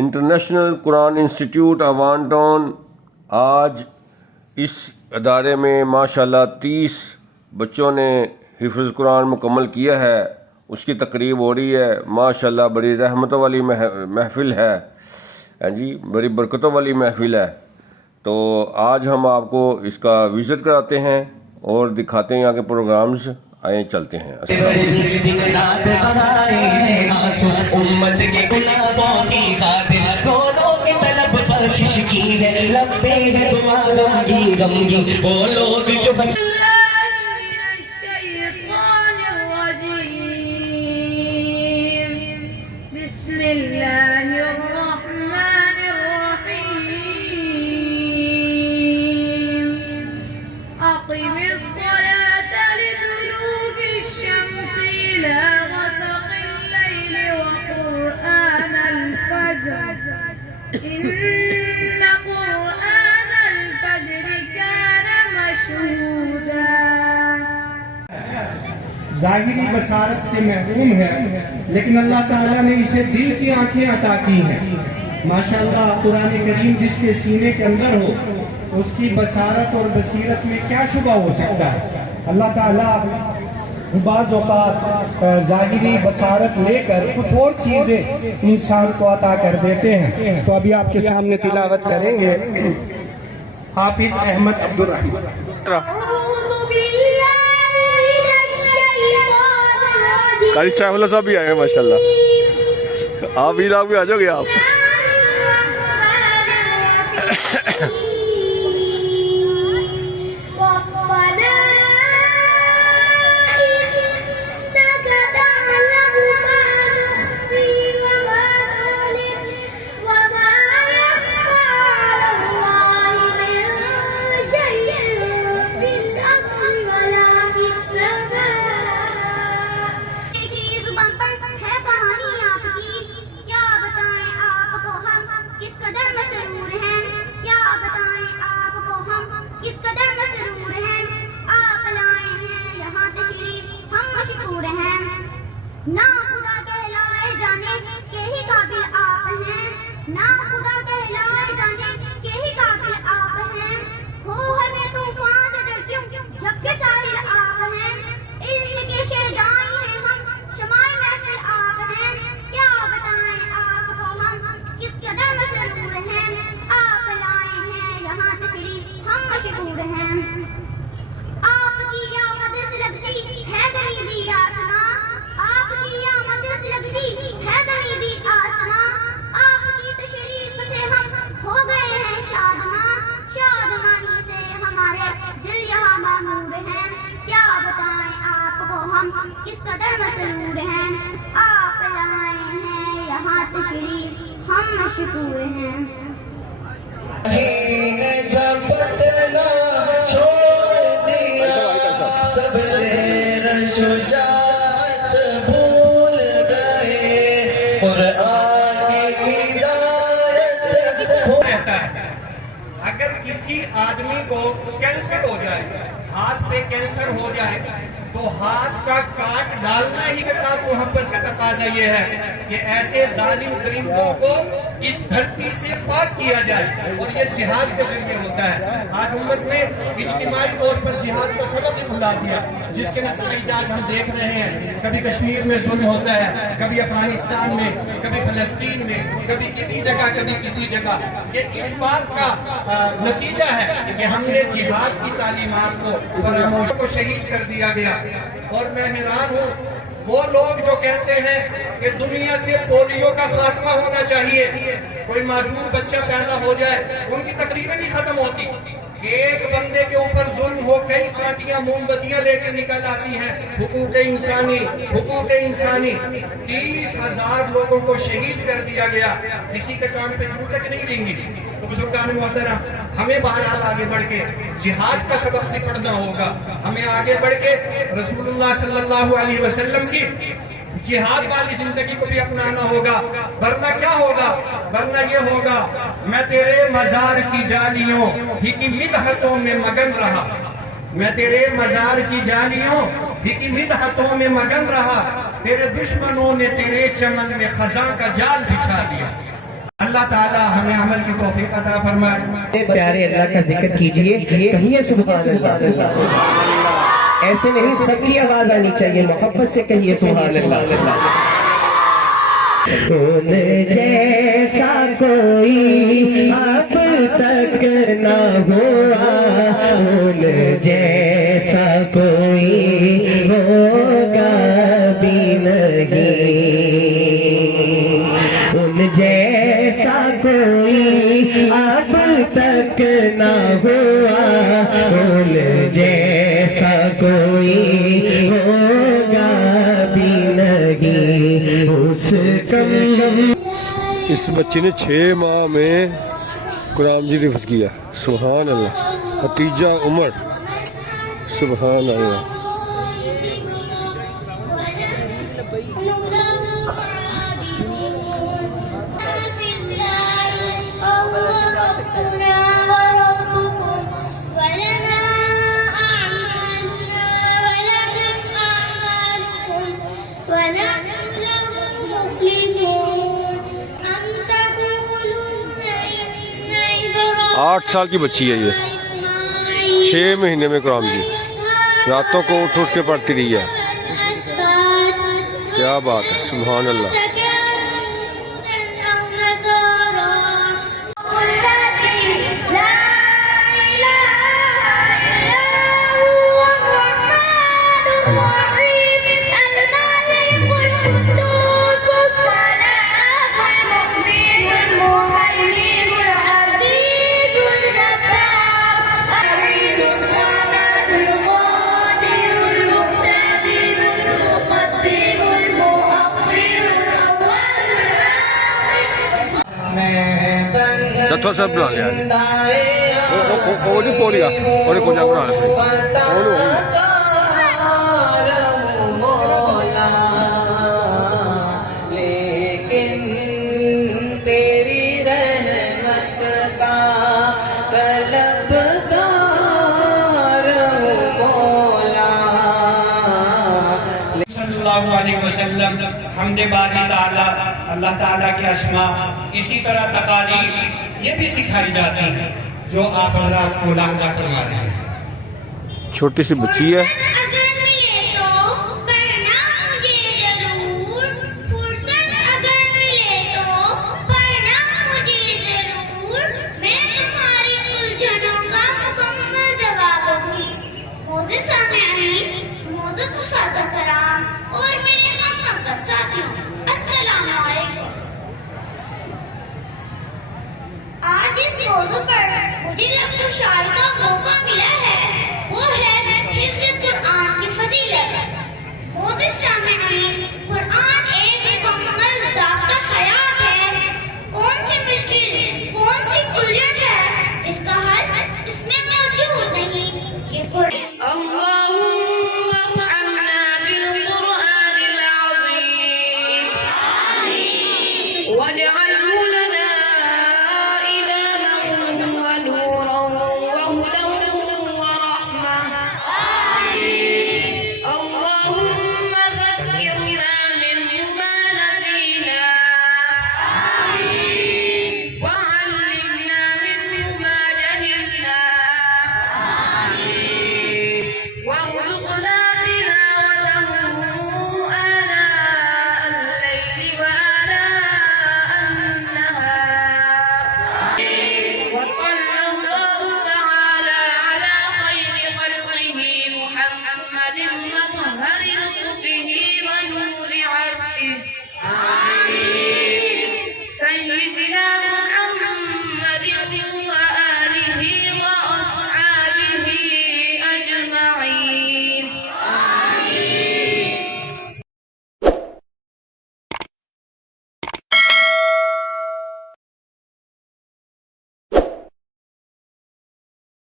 International قرآن institute Awan town آج اس ادارے میں ماشاءاللہ 30 بچوں نے حفظ قرآن مکمل کیا ہے. اس کی تقریب ہو رہی ہے. ماشاءاللہ بڑی رحمتوں والی محفل ہے جی، بڑی برکتوں والی محفل ہے. تو آج ہم آپ کو اس کا وزٹ کراتے ہیں اور دکھاتے ہیں یہاں کے پروگرامز. آئیں چلتے ہیں. بسم اللہ الرحمن الرحیم. اقم الصلاة لدلوک الشمس إلى غسق الليل وقرآن الفجر إن قرآن الفجر كان مشهودا. ظاہری بصارت سے محروم ہے لیکن اللہ تعالیٰ نے اسے دل کی آنکھیں عطا کی ہیں. ماشاءاللہ قرآن کریم جس کے سینے کے اندر ہو اس کی بصارت اور بصیرت میں کیا شبہ ہو سکتا ہے. اللہ تعالیٰ بعض اوقات ظاہری بصارت لے کر کچھ اور چیزیں انسان کو عطا کر دیتے ہیں. تو ابھی آپ کے سامنے تلاوت کریں گے حافظ احمد عبدالرحیم. قاری صاحب صاحب بھی آئے ہیں ماشاءاللہ. آپ بھی لاؤ بھی آ جاؤ گے آپ. نہ خدا کہلائے جانے کہ ہی قابل آپ ہیں، نہ خدا کہلائے جانے کہ ہی قابل آپ ہیں. ہو ہمیں طوفان سے ڈر کیوں جبکہ ساحل آپ ہیں. علم کے شہدائی ہیں ہم، شمائے محفل آپ ہیں. کیا بتائیں آپ کو ہم کس قدر مسرور ہیں. آپ لائے ہیں یہاں تشریف، ہم مشکور ہیں. آپ کی آمد سے لگتی ہے زمین بھی آسماں، آپ کی آمد سے لگتی ہے زمین بھی آسماں. آپ کی تشریف سے ہم ہو گئے ہیں شادماں، شادمانی سے ہمارے دل یہاں معمور ہیں. کیا بتائیں آپ کو ہم کس قدر مسرور ہیں. آپ لائے ہیں یہاں تشریف، ہم مشکور ہیں. سب زیر شجاعت بھول گئے قرآن کی ہدایت رہتا ہے. اگر کسی آدمی کو کینسر ہو جائے، ہاتھ پہ کینسر ہو جائے تو ہاتھ کا کاٹ ڈالنا ہی کے ساتھ محبت کا تقاضا یہ ہے کہ ایسے ظالم طریقوں کو اس دھرتی سے پاک کیا جائے، اور یہ جہاد کے ذریعے ہوتا ہے. آج امت نے اجتماعی طور پر جہاد کا سبب ہی بھلا دیا، جس کے نتائج آج ہم دیکھ رہے ہیں. کبھی کشمیر میں ظلم ہوتا ہے، کبھی افغانستان میں، کبھی فلسطین میں، کبھی کسی جگہ کبھی کسی جگہ. یہ اس بات کا نتیجہ ہے کہ ہم نے جہاد کی تعلیمات کو فراموش کو شہید کر دیا گیا. اور میں حیران ہوں وہ لوگ جو کہتے ہیں کہ دنیا سے پولیو کا خاتمہ ہونا چاہیے. کوئی معصوم بچہ پیدا ہو جائے ان کی تقریباً ہی ختم ہوتی. ایک بندے کے اوپر ظلم ہو، کئی کانٹیاں موم بتیاں لے کے نکل آتی ہیں. حقوق انسانی، حقوق انسانی. 30,000 لوگوں کو شہید کر دیا گیا. کسی کے سامنے پہ جھوٹ تک نہیں رہیں گی. تو بزرگان محترم، ہمیں بہرحال آگے بڑھ کے جہاد کا سبق سے پڑھنا ہوگا. ہمیں آگے بڑھ کے رسول اللہ صلی اللہ علیہ وسلم کی جہاد والی زندگی کو بھی اپنانا ہوگا. ورنہ کیا ہوگا؟ ورنہ یہ ہوگا میں تیرے مزار کی جالیوں ہی کی مدحتوں میں مگن رہا، میں تیرے مزار کی جالیوں ہی کی مدحتوں میں مگن رہا، تیرے دشمنوں نے تیرے چمن میں خزاں کا جال بچھا دیا. اللہ تعالی ہمیں عمل کی توفیق عطا فرمائے. پیارے اللہ کا ذکر کیجئے, کہیے سبحان اللہ. ایسے نہیں, سب کی آواز آنی چاہیے, محبت سے کہیے سبحان اللہ. ان جیسا کوئی اب تک نہ ہوا, ان جیسا کوئی ہوگا بھی نہیں, ان جیسا کوئی اب تک نہ ہوا, ان جیسا کوئی ہوگا بھی نہیں. اس اس بچے نے 6 ماہ میں قرآن مجید حفظ کیا. سبحان اللہ. حتیجہ عمر, سبحان اللہ. آٹھ سال کی بچی ہے یہ, 6 مہینے میں قرآن مجید, راتوں کو اٹھ کے پڑھتی رہی ہے. کیا بات ہے, سبحان اللہ. تھوڑا سا بنا لیا وہ نہیں پوری گا اور کو جا بنا لیکن تیری رحمت کا طلبگار مولا. صلی اللہ علیہ وسلم حمد باری تعالیٰ, اللہ تعالیٰ کے اسماء, اسی طرح تقاریر یہ بھی سکھائی جاتی ہیں جو آپ حضرات ملاحظہ فرما رہے ہیں. چھوٹی سی بچی ہے. اگر ملے تو پڑھنا مجھے ضرور, فرصت اگر ملے تو پڑھنا مجھے ضرور, میں تمہاری الجھنوں کا مکمل جواب دوں. موزے سامعین, موزے اساتذہ کرام اور میرے ہم مکتب ساتھیوں, السلام علیکم. آج اس موضوع پر مجھے لفظ و شعر کا موقع ملا ہے, وہ ہے حفظ قرآن کی فضیلت. معزز سامعین, قرآن ایک مکمل ضابطہ حیات ہے. کون سی مشکل, کون سی الجھن ہے جس کا حل اس میں موجود نہیں. یہ قرآن اللهم ارحمنا بالقرآن العظيم واجعله